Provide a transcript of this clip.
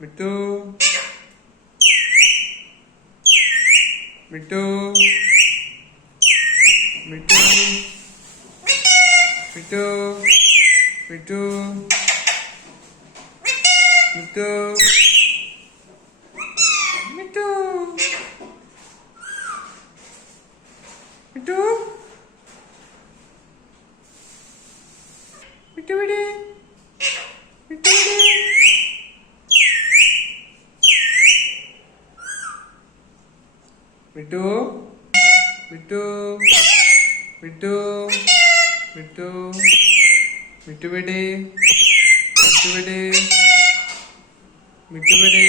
മിട്ടു മിട്ടു മിട്ടു മിട്ടു മിട്ടു മിട്ടു മിട്ടു മിട്ടു മിട്ടു ഇവിടെ മിട്ടു ഇവിടെ മിട്ടു മിട്ടു മിട്ടു മിട്ടു മിട്ടുവിടെ മിട്ടുവിടെ മിട്ടുവിടെ